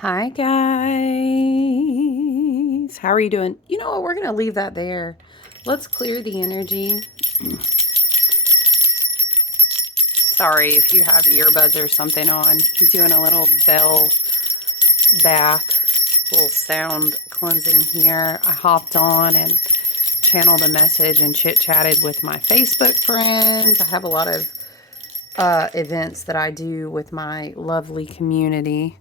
Hi, guys. How are you doing? You know what? We're going to leave that there. Let's clear the energy. Sorry if you have earbuds or something on. Doing a little bell bath, little sound cleansing here. I hopped on and channeled a message and chit-chatted with my Facebook friends. I have a lot of events that I do with my lovely community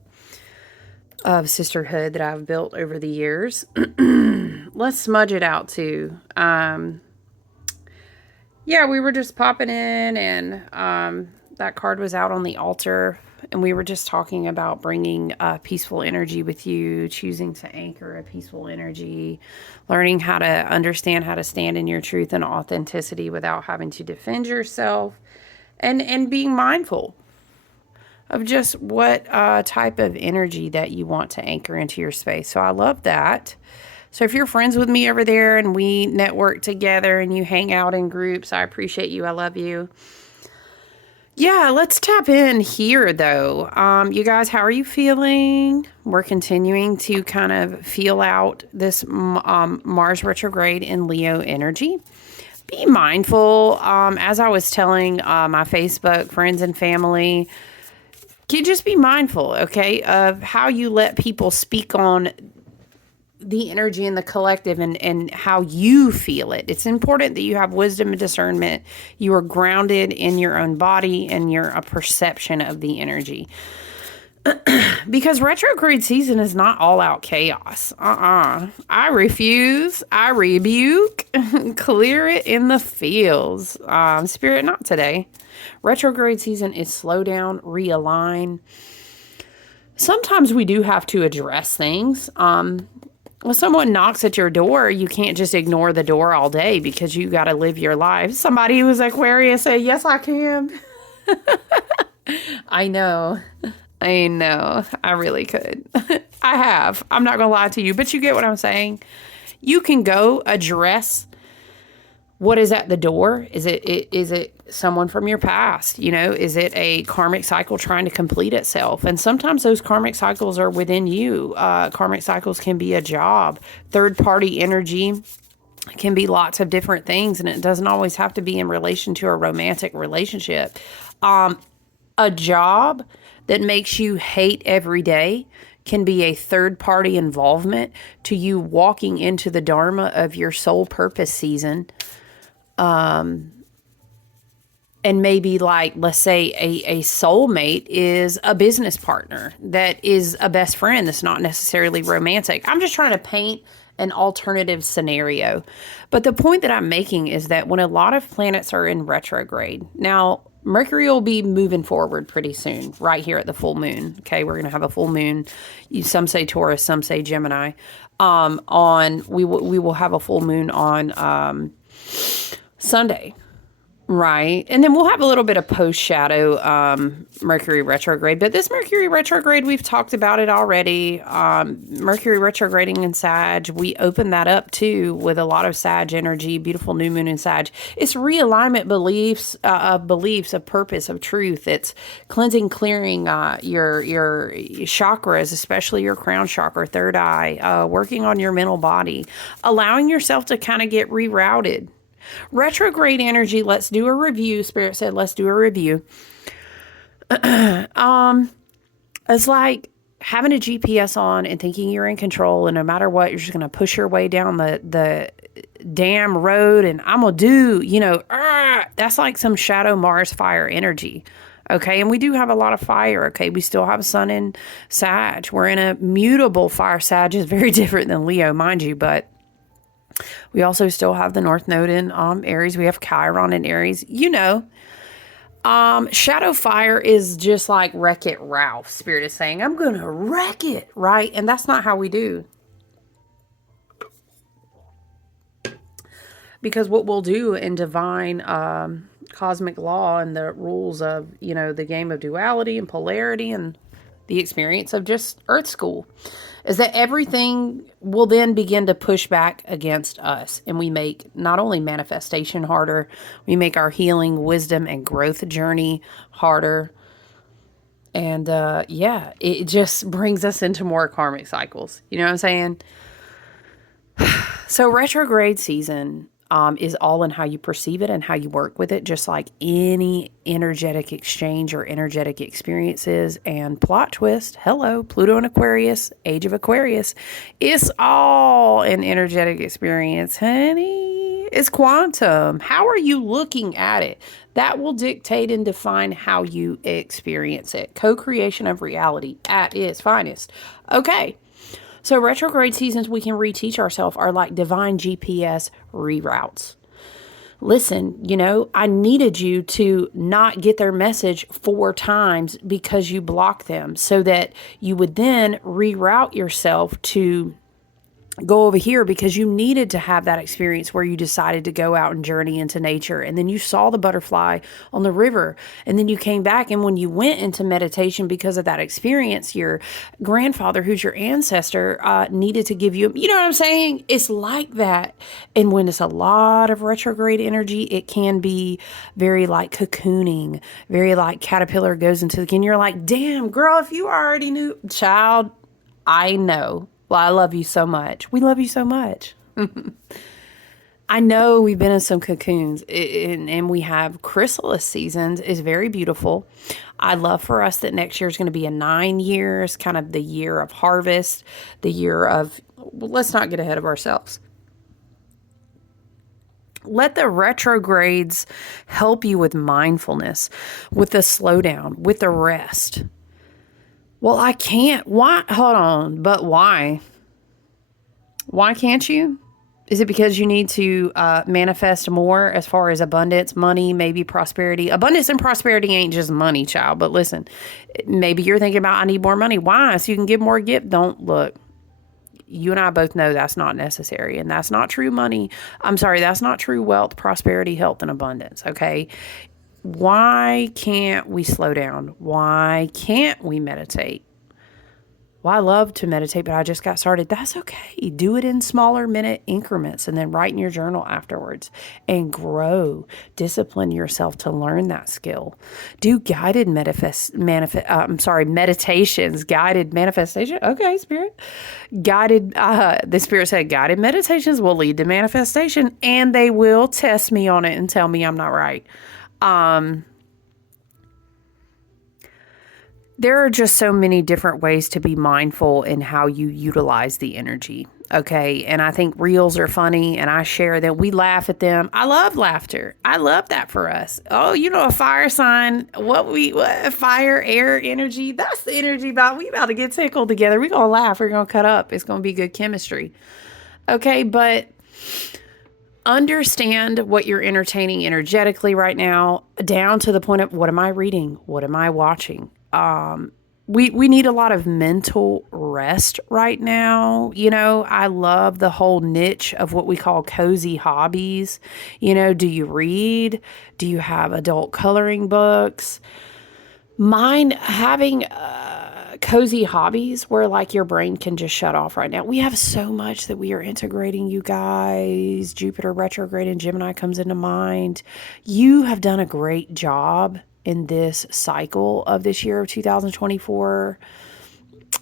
of sisterhood that I've built over the years. Let's smudge it out too. Yeah, we were just popping in, and that card was out on the altar, and we were just talking about bringing peaceful energy with you, choosing to anchor a peaceful energy, learning how to understand how to stand in your truth and authenticity without having to defend yourself, and being mindful of just what type of energy that you want to anchor into your space. So I love that. So if you're friends with me over there and we network together and you hang out in groups, I appreciate you. I love you. Yeah, let's tap in here though. You guys, how are you feeling? We're continuing to kind of feel out this Mars retrograde in Leo energy. Be mindful. As I was telling my Facebook friends and family, can you just be mindful, okay, of how you let people speak on the energy in the collective and how you feel it. It's important that you have wisdom and discernment. You are grounded in your own body and your a perception of the energy. Because retrograde season is not all out chaos. I refuse. I rebuke. Clear it in the fields. Spirit, not today. Retrograde season is slow down, realign. Sometimes we do have to address things. When someone knocks at your door, you can't just ignore the door all day because you got to live your life. Somebody who was Aquarius say, yes, I can. I know. I know. I really could. I have. I'm not going to lie to you, but you get what I'm saying. You can go address what is at the door. Is it someone from your past? You know, is it a karmic cycle trying to complete itself? And sometimes those karmic cycles are within you. Karmic cycles can be a job, third party energy. Can be lots of different things, and it doesn't always have to be in relation to a romantic relationship. A job that makes you hate every day can be a third party involvement to you walking into the dharma of your soul purpose season. And maybe, like, let's say a soulmate is a business partner that is a best friend that's not necessarily romantic. I'm just trying to paint an alternative scenario. But the point that I'm making is that when a lot of planets are in retrograde, now Mercury will be moving forward pretty soon, right here at the full moon. Okay, we're going to have a full moon. Some say Taurus, some say Gemini. We will have a full moon on Sunday. Right. And then we'll have a little bit of post shadow Mercury retrograde. But this Mercury retrograde, we've talked about it already. Mercury retrograding in Sag, we open that up too with a lot of Sag energy, beautiful new moon in Sag. It's realignment beliefs, of purpose, of truth. It's cleansing, clearing your chakras, especially your crown chakra, third eye, working on your mental body, allowing yourself to kind of get rerouted. Retrograde energy, let's do a review. Spirit said, let's do a review. It's like having a GPS on and thinking you're in control, and no matter what, you're just going to push your way down the damn road, and I'm going to do, that's like some shadow Mars fire energy. Okay, and we do have a lot of fire. Okay, we still have sun in Sag. We're in a mutable fire. Sag is very different than Leo, mind you, but we also still have the North Node in Aries. We have Chiron in Aries. Shadow fire is just like Wreck-It Ralph. Spirit is saying, I'm going to wreck it, right? And that's not how we do. Because what we'll do in divine cosmic law and the rules of, the game of duality and polarity and the experience of just Earth School is that everything will then begin to push back against us. And we make not only manifestation harder, we make our healing, wisdom, and growth journey harder. And yeah, it just brings us into more karmic cycles. You know what I'm saying? So retrograde season is all in how you perceive it and how you work with it, just like any energetic exchange or energetic experiences. And plot twist, hello, Pluto and Aquarius, age of Aquarius. It's all an energetic experience, honey. It's quantum. How are you looking at it? That will dictate and define how you experience it. Co-creation of reality at its finest. Okay. So retrograde seasons we can reteach ourselves are like divine GPS reroutes. Listen, I needed you to not get their message 4 times because you blocked them, so that you would then reroute yourself to go over here because you needed to have that experience where you decided to go out and journey into nature. And then you saw the butterfly on the river. And then you came back. And when you went into meditation because of that experience, your grandfather, who's your ancestor, needed to give you, you know what I'm saying? It's like that. And when it's a lot of retrograde energy, it can be very like cocooning, very like caterpillar goes into the skin. You're like, damn, girl, if you already knew, child, I know. Well, I love you so much. We love you so much. I know we've been in some cocoons, and we have chrysalis seasons is very beautiful. I love for us that next year is going to be a 9 years, kind of the year of harvest, the year of, well, let's not get ahead of ourselves. Let the retrogrades help you with mindfulness, with the slowdown, with the rest. Well, I can't. Why? Hold on. But why? Why can't you? Is it because you need to manifest more as far as abundance, money, maybe prosperity? Abundance and prosperity ain't just money, child. But listen, maybe you're thinking about, I need more money. Why? So you can give more gift. Don't look. You and I both know that's not necessary. And that's not true money. I'm sorry. That's not true wealth, prosperity, health, and abundance. Okay. Why can't we slow down? Why can't we meditate? Well, I love to meditate, but I just got started. That's okay. Do it in smaller minute increments and then write in your journal afterwards and grow. Discipline yourself to learn that skill. Do guided meditations, guided manifestation. Okay, Spirit. The Spirit said guided meditations will lead to manifestation, and they will test me on it and tell me I'm not right. There are just so many different ways to be mindful in how you utilize the energy. Okay. And I think reels are funny and I share them. We laugh at them. I love laughter. I love that for us. Oh, a fire sign, fire, air energy. That's the energy we about to get tickled together. We're going to laugh. We're going to cut up. It's going to be good chemistry. Okay. But understand what you're entertaining energetically right now, down to the point of, what am I reading? What am I watching? We need a lot of mental rest right now. I love the whole niche of what we call cozy hobbies. Do you read? Do you have adult coloring books? Mine having cozy hobbies where like your brain can just shut off right now. We have so much that we are integrating, you guys. Jupiter retrograde and Gemini comes into mind. You have done a great job in this cycle of this year of 2024,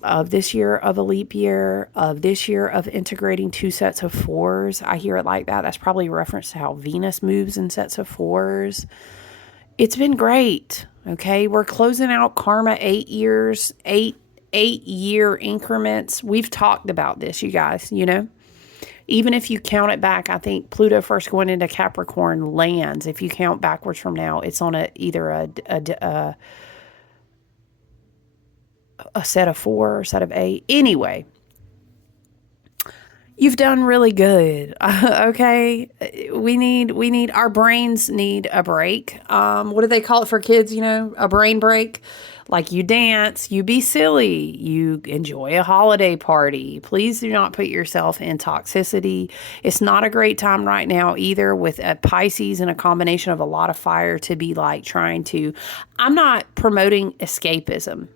of this year of a leap year, of this year of integrating 2 sets of 4s. I hear it like that. That's probably a reference to how Venus moves in sets of 4s. It's been great. Okay. We're closing out karma 8 years, 8-year increments. We've talked about this, you guys, even if you count it back, I think Pluto first going into Capricorn lands. If you count backwards from now, it's on either a set of 4 or a set of 8. Anyway, you've done really good. Okay. Our brains need a break. What do they call it for kids? A brain break. Like you dance, you be silly, you enjoy a holiday party. Please do not put yourself in toxicity. It's not a great time right now either with a Pisces and a combination of a lot of fire to be like I'm not promoting escapism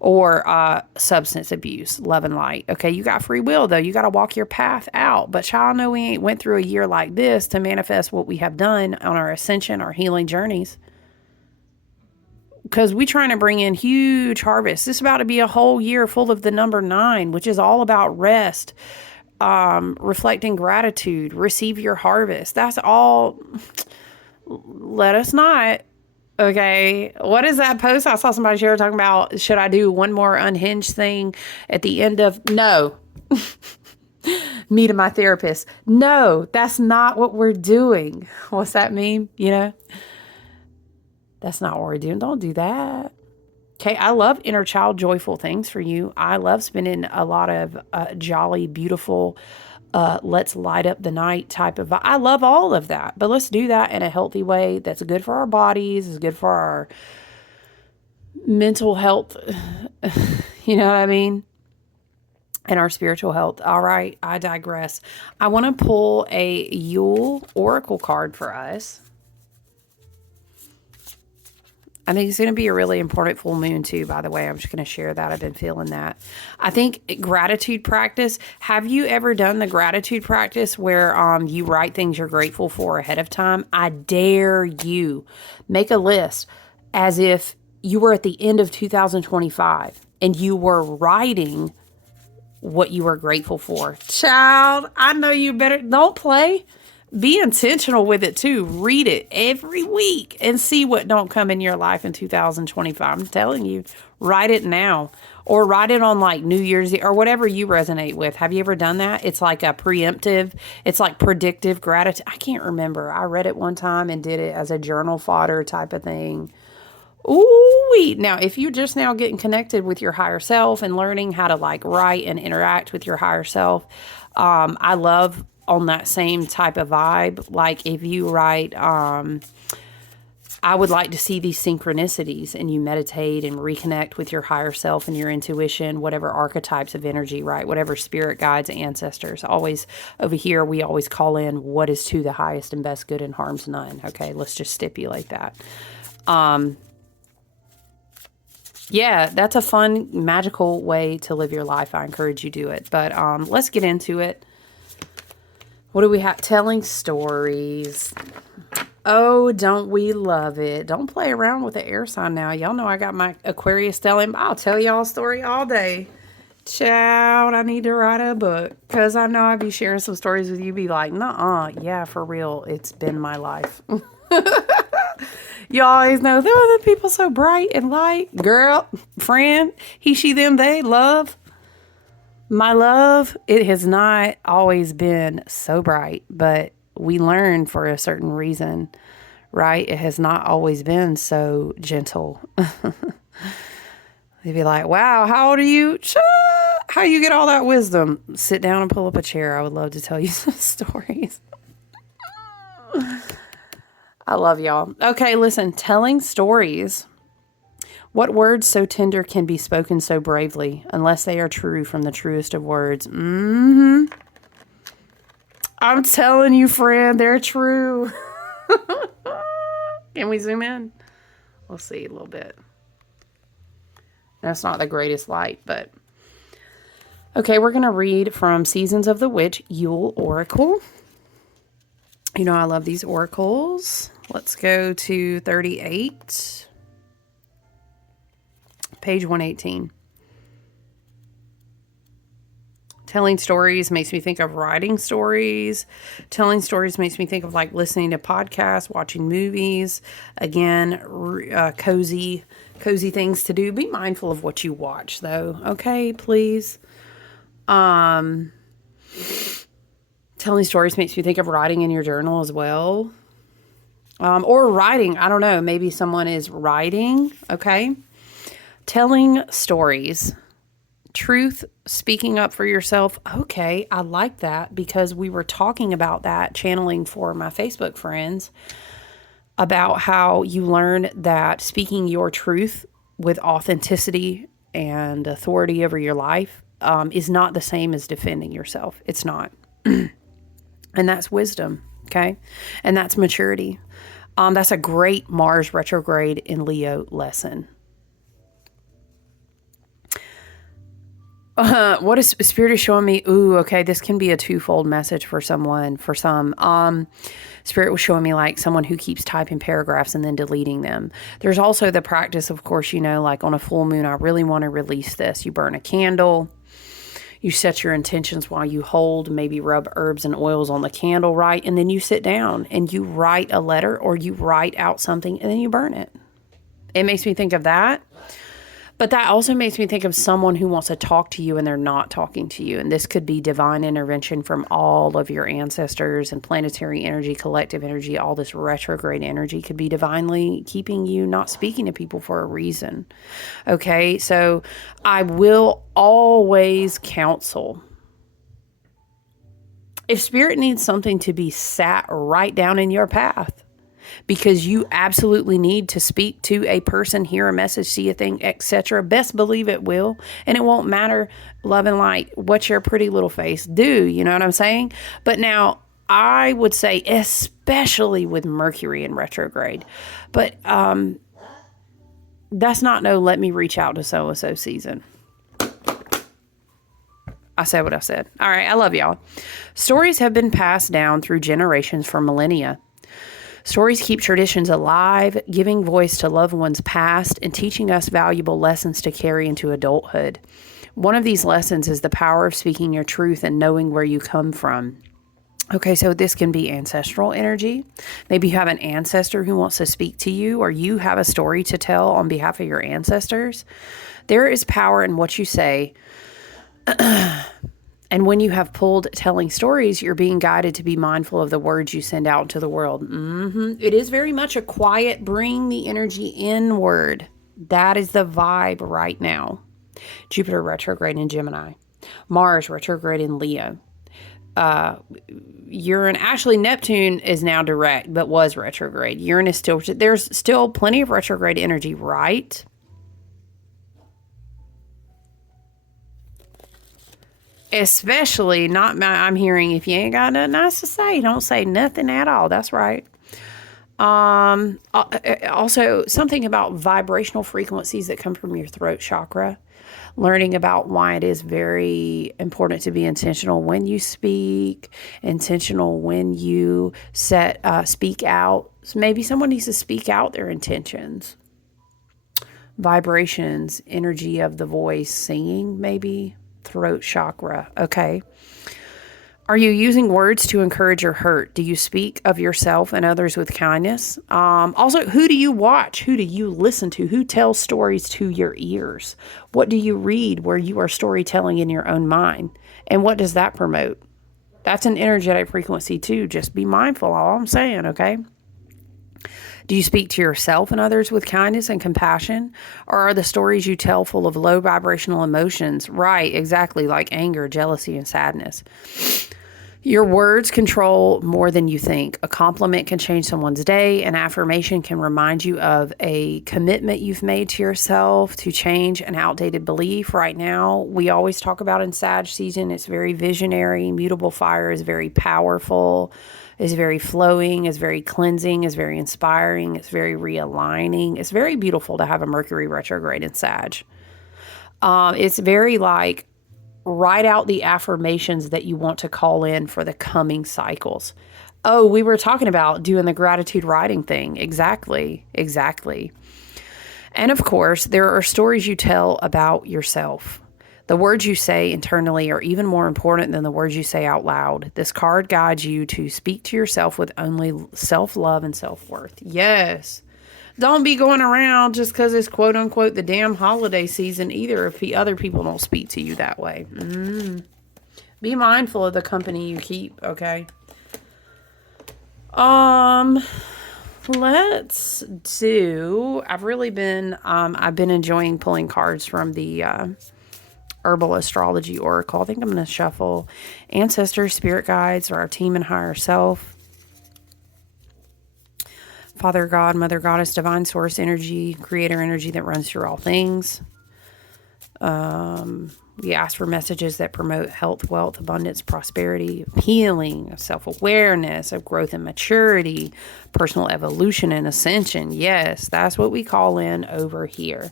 or substance abuse, love and light. Okay, you got free will though. You got to walk your path out. But child, no, we ain't went through a year like this to manifest what we have done on our ascension, our healing journeys. because we're trying to bring in huge harvests. This is about to be a whole year full of the number 9, which is all about rest, reflecting gratitude, receive your harvest. That's all. Let us not. Okay. What is that post? I saw somebody share talking about, should I do one more unhinged thing at the end of, no. Me to my therapist. No, that's not what we're doing. What's that mean? You know, that's not what we're doing. Don't do that. Okay. I love inner child joyful things for you. I love spending a lot of jolly, beautiful, let's light up the night type of, I love all of that, but let's do that in a healthy way. That's good for our bodies. It's good for our mental health. You know what I mean? And our spiritual health. All right, I digress. I want to pull a Yule Oracle card for us. I think it's going to be a really important full moon too, by the way. I'm just going to share that. I've been feeling that. I think gratitude practice. Have you ever done the gratitude practice where you write things you're grateful for ahead of time? I dare you. Make a list as if you were at the end of 2025 and you were writing what you are grateful for. Child, I know you better. Don't play. Be intentional with it too. Read it every week and see what don't come in your life in 2025. I'm telling you, write it now or write it on like New Year's or whatever you resonate with. Have you ever done that? It's like a preemptive, it's like predictive gratitude. I can't remember. I read it one time and did it as a journal fodder type of thing. Ooh, now if you're just now getting connected with your higher self and learning how to like write and interact with your higher self, I love on that same type of vibe. Like if you write, I would like to see these synchronicities, and you meditate and reconnect with your higher self and your intuition, whatever archetypes of energy, right? Whatever spirit guides, ancestors. Always over here, we always call in what is to the highest and best good and harms none. Okay, let's just stipulate that. Yeah, that's a fun, magical way to live your life. I encourage you to do it. But let's get into it. What do we have? Telling stories. Oh, don't we love it? Don't play around with the air sign now. Y'all know I got my Aquarius telling. I'll tell y'all a story all day. Child, I need to write a book. Because I know I'd be sharing some stories with you. Be like, nuh-uh. Yeah, for real. It's been my life. You always know, there are the people so bright and light. Girl, friend, he, she, them, they, love. My love, it has not always been so bright, but we learn for a certain reason, right? It has not always been so gentle. They'd be like, wow, how old are you? How you get all that wisdom? Sit down and pull up a chair. I would love to tell you some stories. I love y'all. Okay, listen, telling stories. What words so tender can be spoken so bravely, unless they are true from the truest of words? I'm telling you, friend, they're true. Can we zoom in? We'll see a little bit. That's not the greatest light, but... Okay, we're going to read from Seasons of the Witch, Yule Oracle. You know I love these oracles. Let's go to 38. Page 118. Telling stories makes me think of writing stories. Telling stories makes me think of like listening to podcasts, watching movies. Again, cozy things to do. Be mindful of what you watch though. Okay, please. Telling stories makes me think of writing in your journal as well. Or writing. I don't know. Maybe someone is writing. Okay. Telling stories. Truth, speaking up for yourself. Okay, I like that because we were talking about that, channeling for my Facebook friends, about how you learn that speaking your truth with authenticity and authority over your life is not the same as defending yourself. It's not. And that's wisdom, okay? And that's maturity. That's a great Mars retrograde in Leo lesson. What is Spirit is showing me? Ooh, okay, this can be a twofold message for someone. For some, Spirit was showing me like someone who keeps typing paragraphs and then deleting them. There's also the practice, of course, like on a full moon, I really want to release this. You burn a candle. You set your intentions while you hold, maybe rub herbs and oils on the candle, right? And then you sit down and you write a letter or you write out something and then you burn it. It makes me think of that. But that also makes me think of someone who wants to talk to you and they're not talking to you. And this could be divine intervention from all of your ancestors and planetary energy, collective energy. All this retrograde energy could be divinely keeping you not speaking to people for a reason. Okay, so I will always counsel. If Spirit needs something to be sat right down in your path, because you absolutely need to speak to a person, hear a message, see a thing, etc. Best believe it will. And it won't matter, love and light, what your pretty little face do. You know what I'm saying? But now I would say, especially with Mercury in retrograde, but that's not no let me reach out to so-and-so season. I said what I said. All right, I love y'all. Stories have been passed down through generations for millennia. Stories keep traditions alive, giving voice to loved ones past and teaching us valuable lessons to carry into adulthood. One of these lessons is the power of speaking your truth and knowing where you come from. Okay, so this can be ancestral energy. Maybe you have an ancestor who wants to speak to you, or you have a story to tell on behalf of your ancestors. There is power in what you say. And when you have pulled telling stories, you're being guided to be mindful of the words you send out to the world. It is very much a quiet, bring the energy inward. That is the vibe right now. Jupiter retrograde in Gemini. Mars retrograde in Leo. Actually Neptune is now direct, but was retrograde. Uranus still, there's still plenty of retrograde energy, right? Especially I'm hearing if you ain't got nothing nice to say, don't say nothing at all. That's right. Also something about vibrational frequencies that come from your throat chakra, learning about why it is very important to be intentional when you speak, intentional when you speak out. So maybe someone needs to speak out their intentions. Vibrations, energy of the voice, singing maybe. Throat chakra. Okay. Are you using words to encourage or hurt? Do you speak of yourself and others with kindness? Also, who do you watch? Who do you listen to? Who tells stories to your ears? What do you read where you are storytelling in your own mind? And what does that promote? That's an energetic frequency too. Just be mindful. All I'm saying, okay? Do you speak to yourself and others with kindness and compassion? Or are the stories you tell full of low vibrational emotions? Right, exactly, like anger, jealousy, and sadness. Your words control more than you think. A compliment can change someone's day. An affirmation can remind you of a commitment you've made to yourself to change an outdated belief. Right now, we always talk about in Sag season, it's very visionary. Mutable fire is very powerful. Is very flowing, is very cleansing, is very inspiring, it's very realigning. It's very beautiful to have a Mercury retrograde in Sag. It's very like write out the affirmations that you want to call in for the coming cycles. Oh, we were talking about doing the gratitude writing thing. Exactly. And of course, there are stories you tell about yourself. The words you say internally are even more important than the words you say out loud. This card guides you to speak to yourself with only self-love and self-worth. Yes. Don't be going around just because it's quote unquote the damn holiday season either if the other people don't speak to you that way. Be mindful of the company you keep, okay? Let's do, I've been enjoying pulling cards from the Herbal Astrology Oracle. I think I'm going to shuffle Ancestors, Spirit Guides, or our team and higher self. Father God, Mother Goddess, Divine Source Energy, Creator Energy that runs through all things. We ask for messages that promote health, wealth, abundance, prosperity, healing, self-awareness, of growth and maturity, personal evolution and ascension. Yes, that's what we call in over here.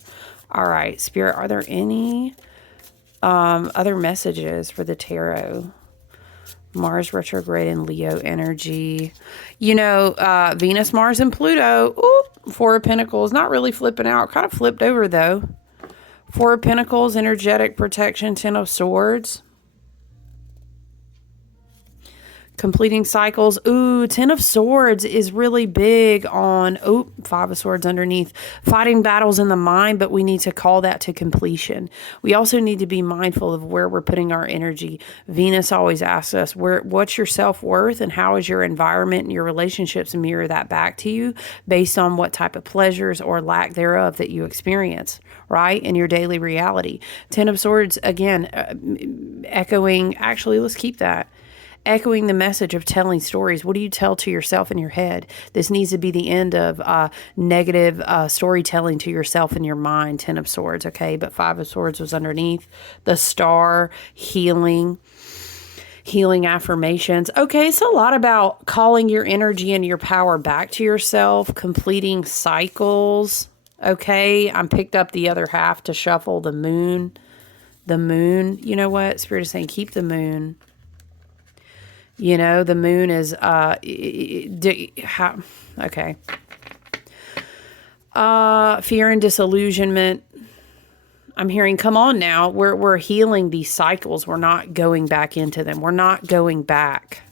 All right, Spirit, are there any Other messages for the tarot. Mars retrograde in Leo energy. You know, Venus, Mars, and Pluto. Ooh, Four of Pentacles. Not really flipping out. Kind of flipped over, though. Four of Pentacles, energetic protection, Ten of Swords. Completing cycles. Ooh, Ten of Swords is really big on, Five of Swords underneath. Fighting battles in the mind, but we need to call that to completion. We also need to be mindful of where we're putting our energy. Venus always asks us, what's your self-worth and how is your environment and your relationships mirror that back to you based on what type of pleasures or lack thereof that you experience, right, in your daily reality. Ten of Swords, again, echoing, actually, let's keep that. Echoing the message of telling stories. What do you tell to yourself in your head? This needs to be the end of negative storytelling to yourself in your mind. Ten of Swords, okay? But Five of Swords was underneath. The Star, healing affirmations. Okay, it's a lot about calling your energy and your power back to yourself, completing cycles. Okay, I picked up the other half to shuffle the moon. The moon, you know what? Spirit is saying keep the moon. You know, the moon is, okay. Fear and disillusionment. I'm hearing, come on now. We're healing these cycles. We're not going back into them. We're not going back.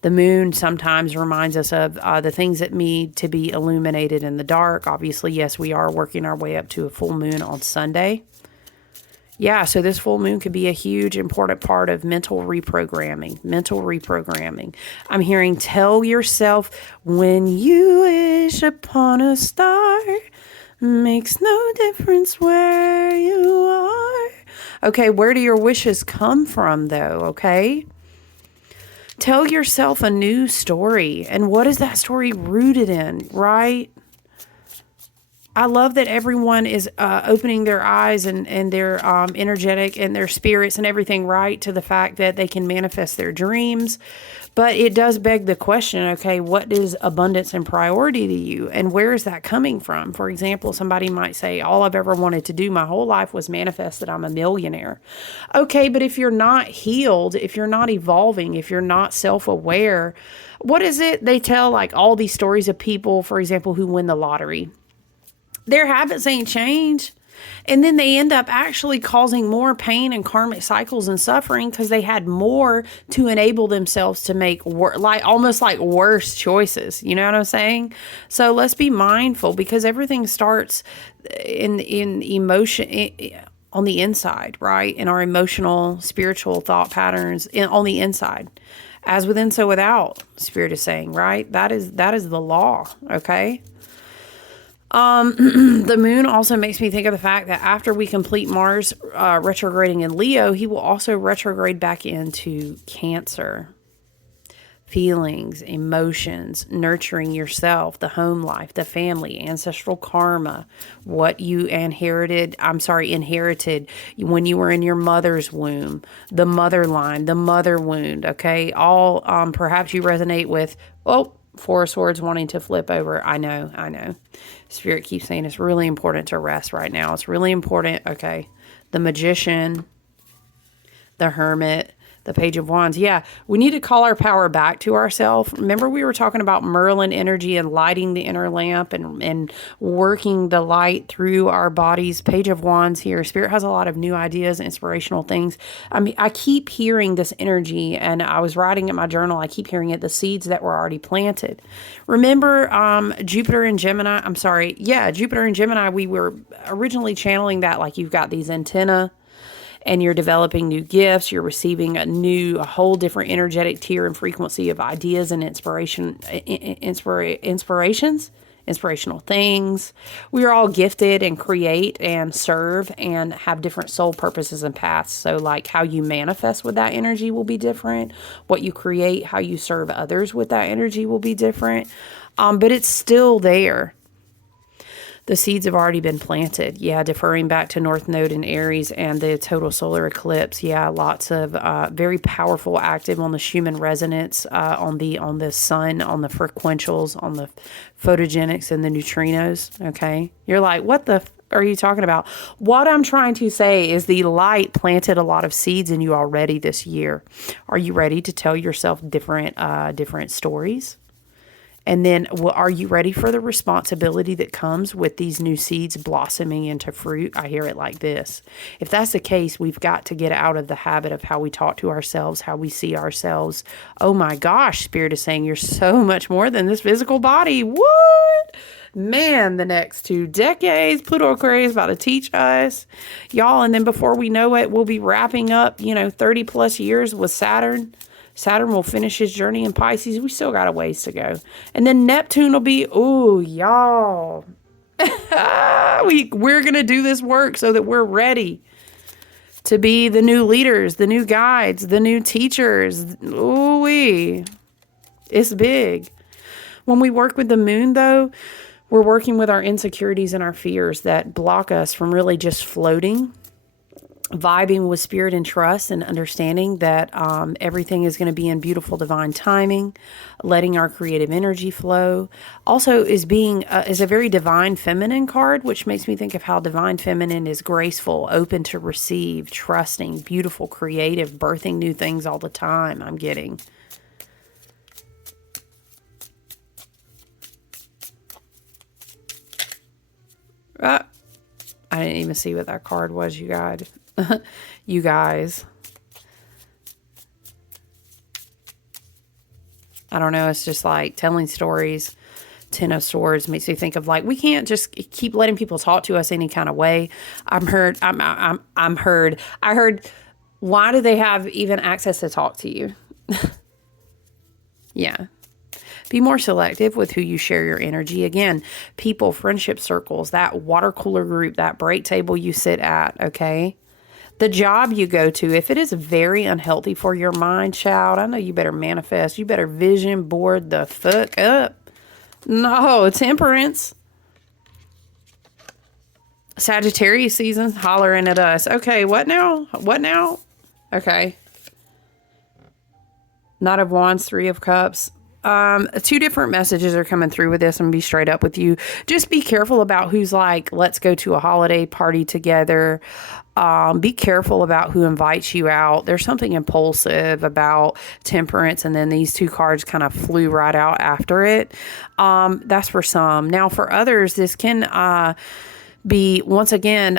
The moon sometimes reminds us of the things that need to be illuminated in the dark. Obviously, yes, we are working our way up to a full moon on Sunday. Yeah, so this full moon could be a huge, important part of mental reprogramming. I'm hearing, tell yourself, when you wish upon a star, makes no difference where you are. Okay, where do your wishes come from, though, okay? Tell yourself a new story. And what is that story rooted in, right? I love that everyone is opening their eyes and their energetic and their spirits and everything right to the fact that they can manifest their dreams. But it does beg the question, okay, what is abundance and priority to you? And where is that coming from? For example, somebody might say, all I've ever wanted to do my whole life was manifest that I'm a millionaire. Okay, but if you're not healed, if you're not evolving, if you're not self-aware, what is it? They tell like all these stories of people, for example, who win the lottery. Their habits ain't changed. And then they end up actually causing more pain and karmic cycles and suffering because they had more to enable themselves to make almost like worse choices. You know what I'm saying? So let's be mindful because everything starts in emotion on the inside, right? In our emotional, spiritual thought patterns on the inside. As within, so without, Spirit is saying, right? That is the law, okay? The moon also makes me think of the fact that after we complete Mars retrograding in Leo, he will also retrograde back into Cancer. Feelings, emotions, nurturing yourself, the home life, the family, ancestral karma, what you inherited when you were in your mother's womb, the mother line, the mother wound, okay? All, perhaps you resonate with, Four of Swords wanting to flip over. I know. Spirit keeps saying it's really important to rest right now. It's really important. Okay. The Magician, the Hermit, the Page of Wands. Yeah, we need to call our power back to ourselves. Remember we were talking about Merlin energy and lighting the inner lamp and working the light through our bodies. Page of Wands here. Spirit has a lot of new ideas, inspirational things. I mean, I keep hearing this energy, and I was writing in my journal. I keep hearing it, the seeds that were already planted. Remember Jupiter and Gemini? Jupiter and Gemini, we were originally channeling that like you've got these antennae, and you're developing new gifts, you're receiving a whole different energetic tier and frequency of ideas and inspirational things. We are all gifted and create and serve and have different soul purposes and paths. So like how you manifest with that energy will be different. What you create, how you serve others with that energy will be different. But it's still there. The seeds have already been planted. Yeah, deferring back to North Node in Aries and the total solar eclipse. Yeah, lots of very powerful, active on the Schumann resonance, on the sun, on the frequentials, on the photogenics and the neutrinos. Okay, you're like, what the? are you talking about? What I'm trying to say is the light planted a lot of seeds in you already this year. Are you ready to tell yourself different stories? And then are you ready for the responsibility that comes with these new seeds blossoming into fruit? I hear it like this. If that's the case, we've got to get out of the habit of how we talk to ourselves, how we see ourselves. Oh my gosh, Spirit is saying you're so much more than this physical body. What? Man, the next 2 decades, Pluto Aquarius is about to teach us. Y'all, and then before we know it, we'll be wrapping up, 30 plus years with Saturn. Saturn will finish his journey in Pisces. We still got a ways to go. And then Neptune will be, ooh, y'all. We're going to do this work so that we're ready to be the new leaders, the new guides, the new teachers. Ooh-wee. It's big. When we work with the moon, though, we're working with our insecurities and our fears that block us from really just floating, vibing with spirit and trust, and understanding that everything is going to be in beautiful divine timing, letting our creative energy flow. Also is a very divine feminine card, which makes me think of how divine feminine is graceful, open to receive, trusting, beautiful, creative, birthing new things all the time. I'm getting. I didn't even see what that card was, you guys. You guys. I don't know. It's just like telling stories. 10 of Swords makes me think of like, we can't just keep letting people talk to us any kind of way. I heard, why do they have even access to talk to you? Yeah. Be more selective with who you share your energy. Again, people, friendship circles, that water cooler group, that break table you sit at, okay? The job you go to, if it is very unhealthy for your mind, child, I know you better manifest. You better vision board the fuck up. No, Temperance. Sagittarius season hollering at us. Okay, what now? What now? Okay. Knight of Wands, 3 of Cups. 2 different messages are coming through with this. I'm gonna be straight up with you. Just be careful about who's like, let's go to a holiday party together. Be careful about who invites you out. There's something impulsive about Temperance, and then these 2 cards kind of flew right out after it. That's for some. Now for others, this can be, once again,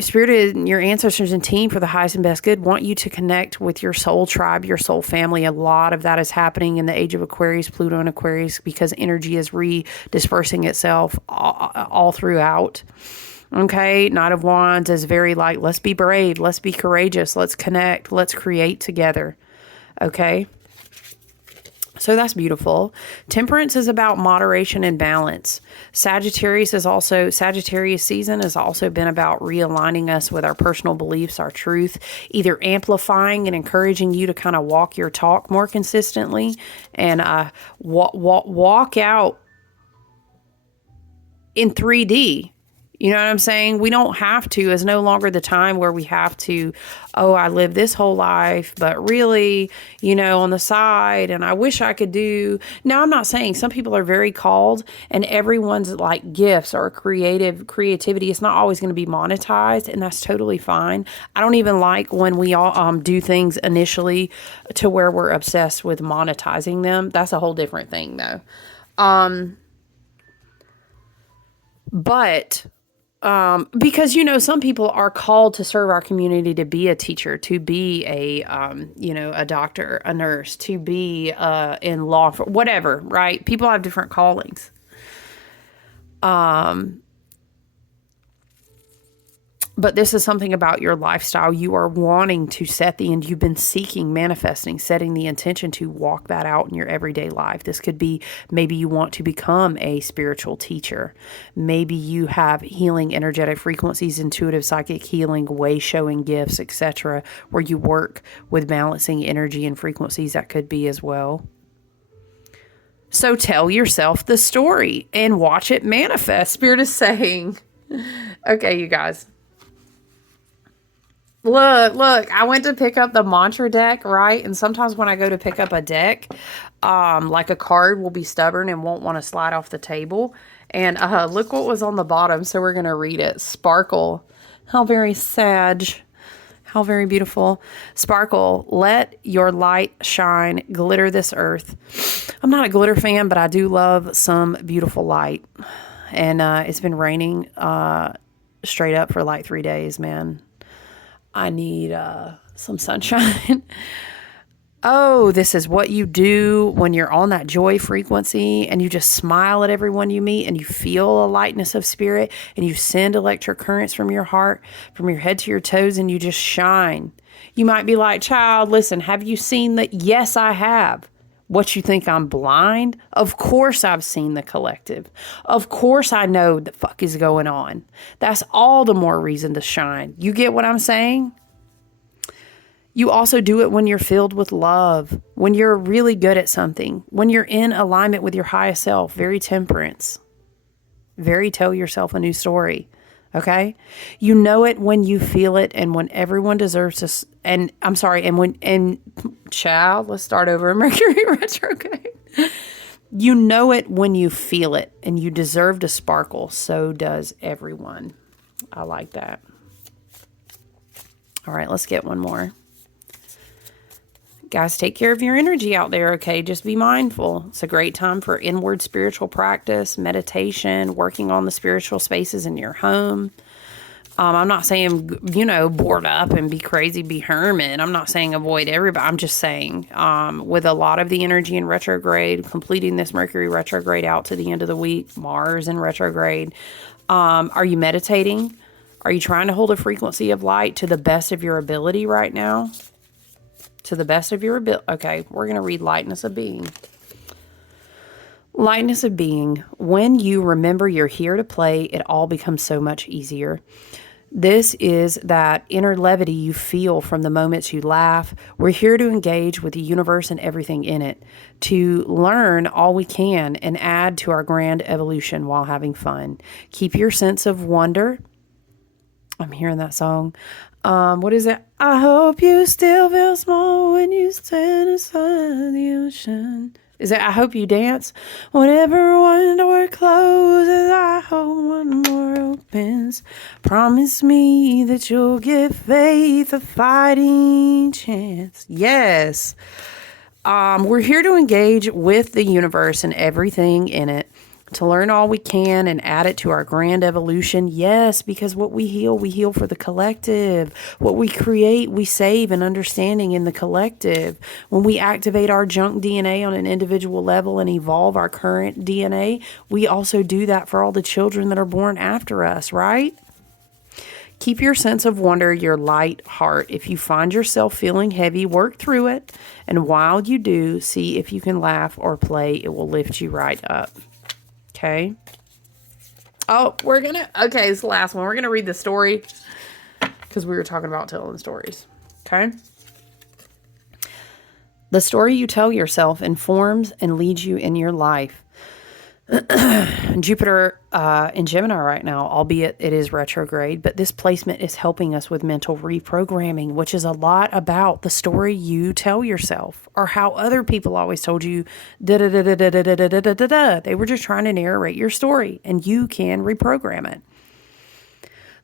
Spirit, your ancestors and team for the highest and best good want you to connect with your soul tribe, your soul family. A lot of that is happening in the age of Aquarius, Pluto and Aquarius, because energy is redispersing itself all throughout. Okay, Knight of Wands is very like, let's be brave, let's be courageous, let's connect, let's create together. Okay. So that's beautiful. Temperance is about moderation and balance. Sagittarius season has also been about realigning us with our personal beliefs, our truth, either amplifying and encouraging you to kind of walk your talk more consistently and walk out in 3D. You know what I'm saying? We don't have to. It's no longer the time where we have to, I lived this whole life, but really, on the side, and I wish I could do. Now, I'm not saying some people are very called, and everyone's like gifts or creativity. It's not always going to be monetized, and that's totally fine. I don't even like when we all do things initially to where we're obsessed with monetizing them. That's a whole different thing, though. But because, some people are called to serve our community, to be a teacher, to be a doctor, a nurse, to be in law, whatever, right? People have different callings. But this is something about your lifestyle. You are wanting to set you've been seeking, manifesting, setting the intention to walk that out in your everyday life. This could be, maybe you want to become a spiritual teacher. Maybe you have healing energetic frequencies, intuitive psychic healing, way showing gifts, etc., where you work with balancing energy and frequencies. That could be as well. So tell yourself the story and watch it manifest. Spirit is saying, okay, you guys. Look, I went to pick up the mantra deck, right? And sometimes when I go to pick up a deck, like a card will be stubborn and won't want to slide off the table. And look what was on the bottom. So we're going to read it. Sparkle. How very sage. How very beautiful. Sparkle, let your light shine, glitter this earth. I'm not a glitter fan, but I do love some beautiful light. And it's been raining straight up for like 3 days, man. I need some sunshine. Oh, this is what you do when you're on that joy frequency and you just smile at everyone you meet and you feel a lightness of spirit and you send electric currents from your heart, from your head to your toes, and you just shine. You might be like, child, listen, have you seen that? Yes, I have. What, you think I'm blind? Of course I've seen the collective. Of course I know the fuck is going on. That's all the more reason to shine. You get what I'm saying? You also do it when you're filled with love, when you're really good at something, when you're in alignment with your highest self, very temperance, very tell yourself a new story, okay? You know it when you feel it and when everyone deserves to, child, let's start over, Mercury retrograde. You know it when you feel it and you deserve to sparkle, so does everyone. I like that. All right, let's get one more. Guys, take care of your energy out there, okay? Just be mindful. It's a great time for inward spiritual practice, meditation, working on the spiritual spaces in your home. I'm not saying, board up and be crazy, be hermit. I'm not saying avoid everybody. I'm just saying with a lot of the energy in retrograde, completing this Mercury retrograde out to the end of the week, Mars in retrograde, are you meditating? Are you trying to hold a frequency of light to the best of your ability right now? To the best of your ability. Okay, we're going to read Lightness of Being. Lightness of Being. When you remember you're here to play, it all becomes so much easier. This is that inner levity you feel from the moments you laugh. We're here to engage with the universe and everything in it, to learn all we can and add to our grand evolution while having fun. Keep your sense of wonder. I'm hearing that song. What is it? I hope you still feel small when you stand inside the ocean. Is it I hope you dance? Whenever one door closes, I hope one more opens. Promise me that you'll give faith a fighting chance. Yes. We're here to engage with the universe and everything in it, to learn all we can and add it to our grand evolution. Yes, because what we heal for the collective. What we create, we save in understanding in the collective. When we activate our junk DNA on an individual level and evolve our current DNA, we also do that for all the children that are born after us, right? Keep your sense of wonder, your light heart. If you find yourself feeling heavy, work through it. And while you do, see if you can laugh or play. It will lift you right up. Okay. Oh, okay, it's the last one. We're going to read the story because we were talking about telling stories. Okay. The story you tell yourself informs and leads you in your life. Jupiter in Gemini right now, albeit it is retrograde, but this placement is helping us with mental reprogramming, which is a lot about the story you tell yourself or how other people always told you da da da da da da da da da da. They were just trying to narrate your story, and you can reprogram it.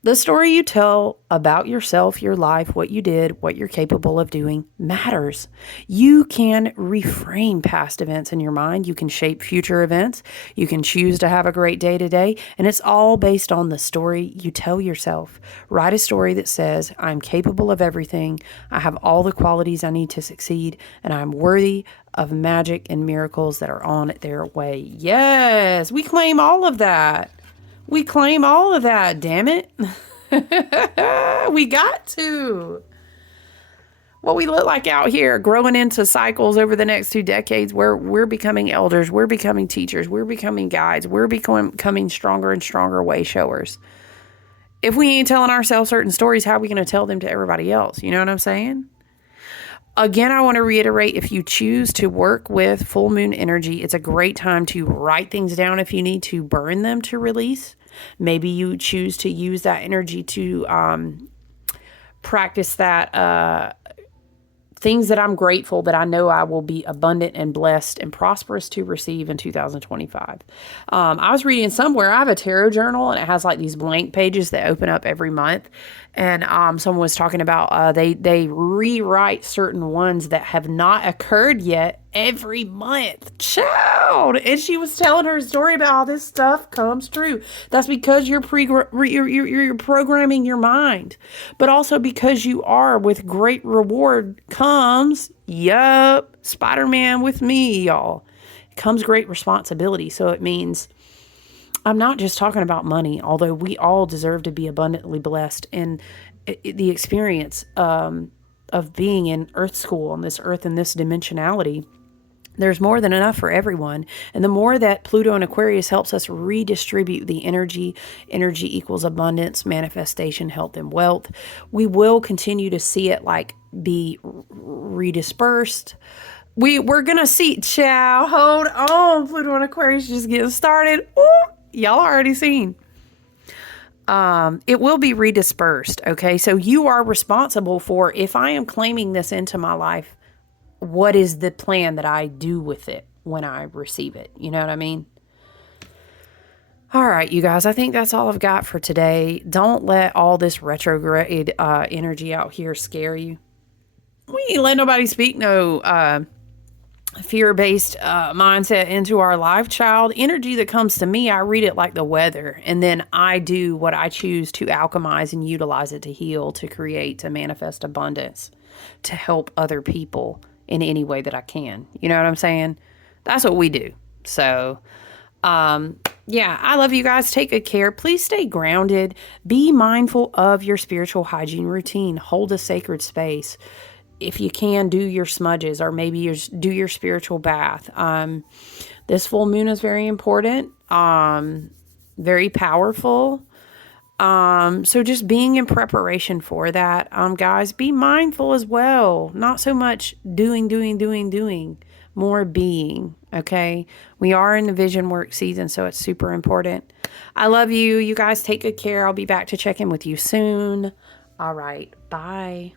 The story you tell about yourself, your life, what you did, what you're capable of doing matters. You can reframe past events in your mind. You can shape future events. You can choose to have a great day today. And it's all based on the story you tell yourself. Write a story that says, I'm capable of everything. I have all the qualities I need to succeed. And I'm worthy of magic and miracles that are on their way. Yes, we claim all of that. We claim all of that, damn it. We got to. What we look like out here, growing into cycles over the next 2 decades where we're becoming elders, we're becoming teachers, we're becoming guides, we're becoming stronger and stronger way showers. If we ain't telling ourselves certain stories, how are we going to tell them to everybody else? You know what I'm saying? Again, I want to reiterate, if you choose to work with full moon energy, it's a great time to write things down if you need to, burn them to release. Maybe you choose to use that energy to practice that things that I'm grateful that I know I will be abundant and blessed and prosperous to receive in 2025. I was reading somewhere, I have a tarot journal and it has like these blank pages that open up every month. And someone was talking about they rewrite certain ones that have not occurred yet every month. Child. And she was telling her story about how this stuff comes true. That's because you're programming your mind. But also because you are, with great reward comes, yup, Spider-Man with me, y'all. Comes great responsibility. So it means I'm not just talking about money, although we all deserve to be abundantly blessed. And the experience of being in Earth School on this Earth and this dimensionality, there's more than enough for everyone. And the more that Pluto and Aquarius helps us redistribute the energy equals abundance, manifestation, health, and wealth, we will continue to see it like be redispersed. We're going to see, child, hold on, Pluto and Aquarius just getting started. Ooh, y'all already seen. It will be redispersed, okay? So you are responsible for, if I am claiming this into my life, what is the plan that I do with it when I receive it? You know what I mean? All right, you guys, I think that's all I've got for today. Don't let all this retrograde energy out here scare you. We ain't let nobody speak no fear-based mindset into our life, child. Energy that comes to me, I read it like the weather, and then I do what I choose to alchemize and utilize it to heal, to create, to manifest abundance, to help other people in any way that I can. You know what I'm saying? That's what we do. So, yeah, I love you guys. Take good care. Please stay grounded. Be mindful of your spiritual hygiene routine. Hold a sacred space. If you can, do your smudges, or maybe do your spiritual bath. This full moon is very important, very powerful. So just being in preparation for that, guys, be mindful as well. Not so much doing, more being. Okay. We are in the vision work season, so it's super important. I love you. You guys take good care. I'll be back to check in with you soon. All right. Bye.